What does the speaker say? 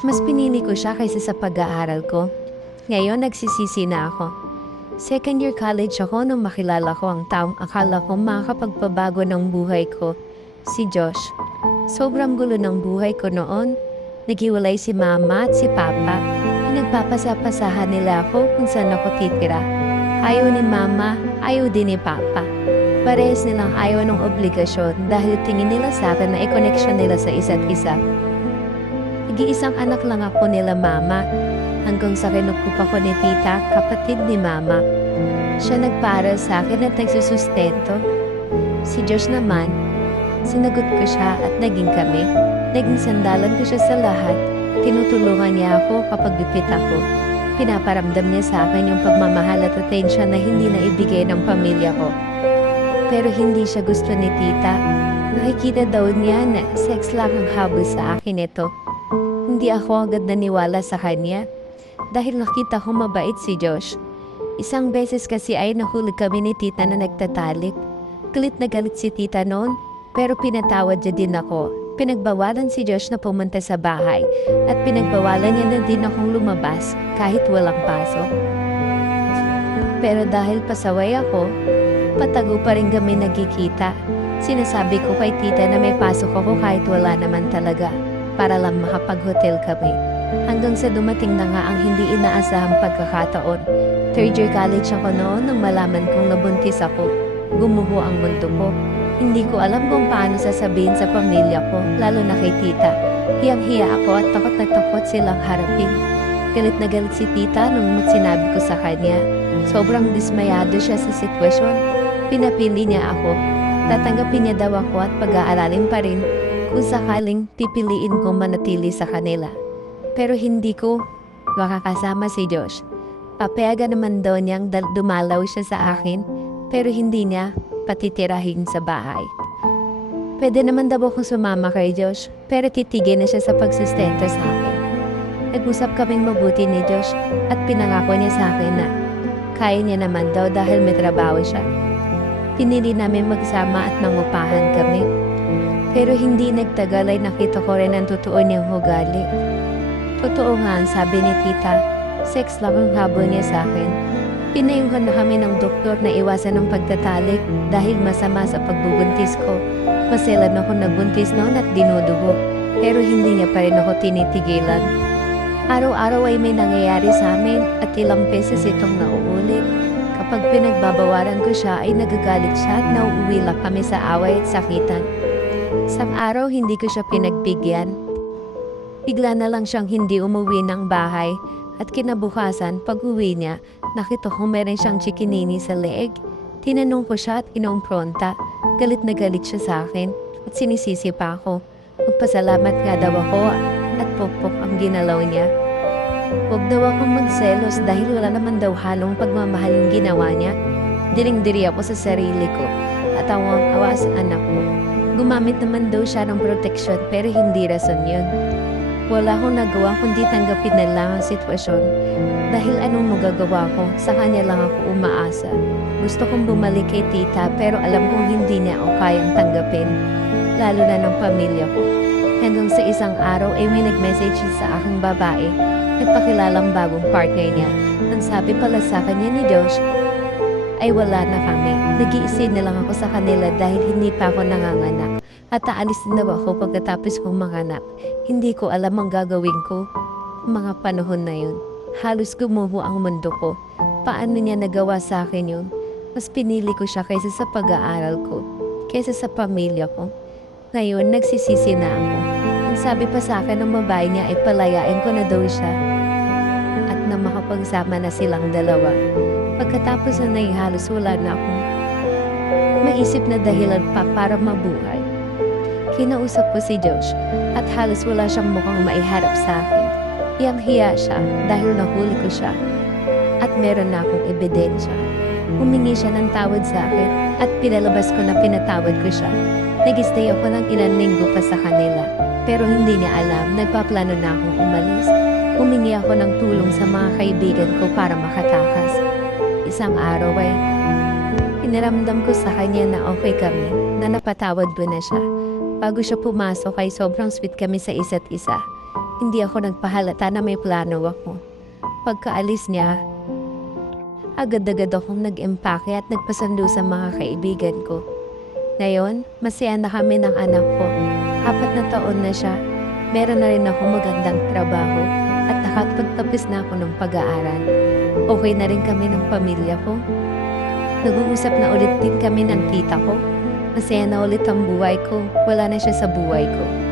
Mas pinili ko siya kaysa sa pag-aaral ko. Ngayon nagsisisi na ako. Second year college ako nung makilala ko ang taong akala ko makakapagpabago ng buhay ko, si Josh. Sobrang gulo ng buhay ko noon. Naghiwalay si mama at si papa. Pinagpapasapasahan nila ako kung saan ako titira. Ayaw ni mama, ayaw din ni papa. Parehas nilang ayaw ng obligasyon dahil tingin nila sa akin na i-connection nila sa isa't isa. Nag-iisang anak lang ako nila mama, hanggang sa kinukup ako ni tita, kapatid ni mama. Siya nagpaaral sa akin at nagsusustento. Si Josh naman, sinagot ko siya at naging kami. Naging sandalan ko siya sa lahat. Tinutulungan niya ako kapag gupit ako. Pinaparamdam niya sa akin yung pagmamahal at atensyon na hindi naibigay ng pamilya ko. Pero hindi siya gusto ni tita. Nakikita daw niya na sex lang ang habol sa akin ito. Hindi ako agad naniwala sa kanya dahil nakita ko mabait si Josh. Isang beses kasi ay nahulog kami ni tita na nagtatalik. Galit na galit si tita noon pero pinatawad niya din ako. Pinagbawalan si Josh na pumunta sa bahay at pinagbawalan niya na din akong lumabas kahit walang pasok. Pero dahil pasaway ako, patago pa rin kami nagkikita. Sinasabi ko kay tita na may pasok ako kahit wala naman talaga, para lang makapag-hotel kami. Hanggang sa dumating na nga ang hindi inaasahang pagkakataon. Third year college ako noon nang malaman kong nabuntis ako. Gumuho ang mundo ko. Hindi ko alam kung paano sasabihin sa pamilya ko, lalo na kay tita. Hiyang-hiya ako at takot na takot silang harapin. Galit na galit si tita nung sinabi ko sa kanya. Sobrang dismayado siya sa sitwasyon. Pinapili niya ako. Tatanggapin niya daw ako at pag-aaralin pa rin kung sakaling pipiliin ko manatili sa kanila. Pero hindi ko makakasama si Josh. Papayagan naman daw niyang dumalaw siya sa akin, pero hindi niya patitirahin sa bahay. Pwede naman daw akong sumama kay Josh, pero titigil na siya sa pagsustento sa akin. Nag-usap kaming mabuti ni Josh at pinangako niya sa akin na kaya niya naman daw dahil may trabaho siya. Pinili namin magsama at mangupahan kami. Pero hindi nagtagal ay nakita ko rin ang totoo niyang ugali. Totoo nga ang sabi ni tita, sex lang ang habol niya sa akin. Pinayuhan na kami ng doktor na iwasan ang pagtatalik dahil masama sa pagbubuntis ko. Maselan ako nagbuntis noon at dinudugo, pero hindi niya pa rin ako tinitigilan. Araw-araw ay may nangyayari sa amin at ilang beses itong nauulit. Kapag pinagbabawaran ko siya ay nagagalit siya at nauuwi lang kami sa away at sakitan. Isang araw hindi ko siya pinagbigyan. Bigla na lang siyang hindi umuwi ng bahay at kinabukasan pag-uwi niya, nakita ko meron siyang chikinini sa leeg. Tinanong ko siya at inompronta. Galit na galit siya sa akin at sinisisi pa ako. Magpasalamat nga daw ako at pokpok ang ginalaw niya. Huwag daw akong magselos dahil wala naman daw halong pagmamahal yung ginawa niya. Diring-diri ako sa sarili ko at awang-awa sa anak ko. Gumamit naman daw siya ng proteksyon pero hindi rason yun. Wala akong nagawa kundi tanggapin na lang ang sitwasyon. Dahil anong magagawa ko, sa kanya lang ako umaasa. Gusto kong bumalik kay tita pero alam kong hindi niya ako kayang tanggapin. Lalo na ng pamilya ko. Hanggang sa isang araw ay may nag-message sa aking babae. Nagpakilalang bagong partner niya. Ang sabi pala sa kanya ni Josh, ay wala na kami. Nag-iisin na lang ako sa kanila dahil hindi pa ako nanganganak. At aalis na daw ako pagkatapos kong manganak. Hindi ko alam ang gagawin ko. Mga panahon na yun, halos gumuho ang mundo ko. Paano niya nagawa sa akin yun? Mas pinili ko siya kaysa sa pag-aaral ko, kaysa sa pamilya ko. Ngayon, nagsisisi na ako. Ang sabi pa sa akin ng babae niya ay palayain ko na daw siya at na makapagsama na silang dalawa. Pagkatapos na halos wala na akong maisip na dahilan pa para mabuhay. Kinausap ko si Josh at halos wala siyang mukhang maiharap sa akin. Hiyang-hiya siya dahil nahuli ko siya at meron na akong ebidensya. Humingi siya ng tawad sa akin at pinalabas ko na pinatawad ko siya. Nag-stay ako ng ilang linggo pa sa kanila pero hindi niya alam nagpaplano na akong umalis. Humingi ako ng tulong sa mga kaibigan ko para makatakas. Isang araw ay pinaramdam ko sa kanya na okay kami, na napatawad ko na siya. Bago siya pumasok ay sobrang sweet kami sa isa't isa. Hindi ako nagpahalata na may plano ako. Pagkaalis niya, agad-agad akong nag-empake at nagpasundo sa mga kaibigan ko. Ngayon, masaya na kami ng anak ko. 4 na taon na siya. Meron na rin ako magandang trabaho at nakapagtapos na ako ng pag-aaral. Okay na rin kami ng pamilya ko. Nag-uusap na ulit din kami ng tita ko. Masaya na ulit ang buhay ko. Wala na siya sa buhay ko.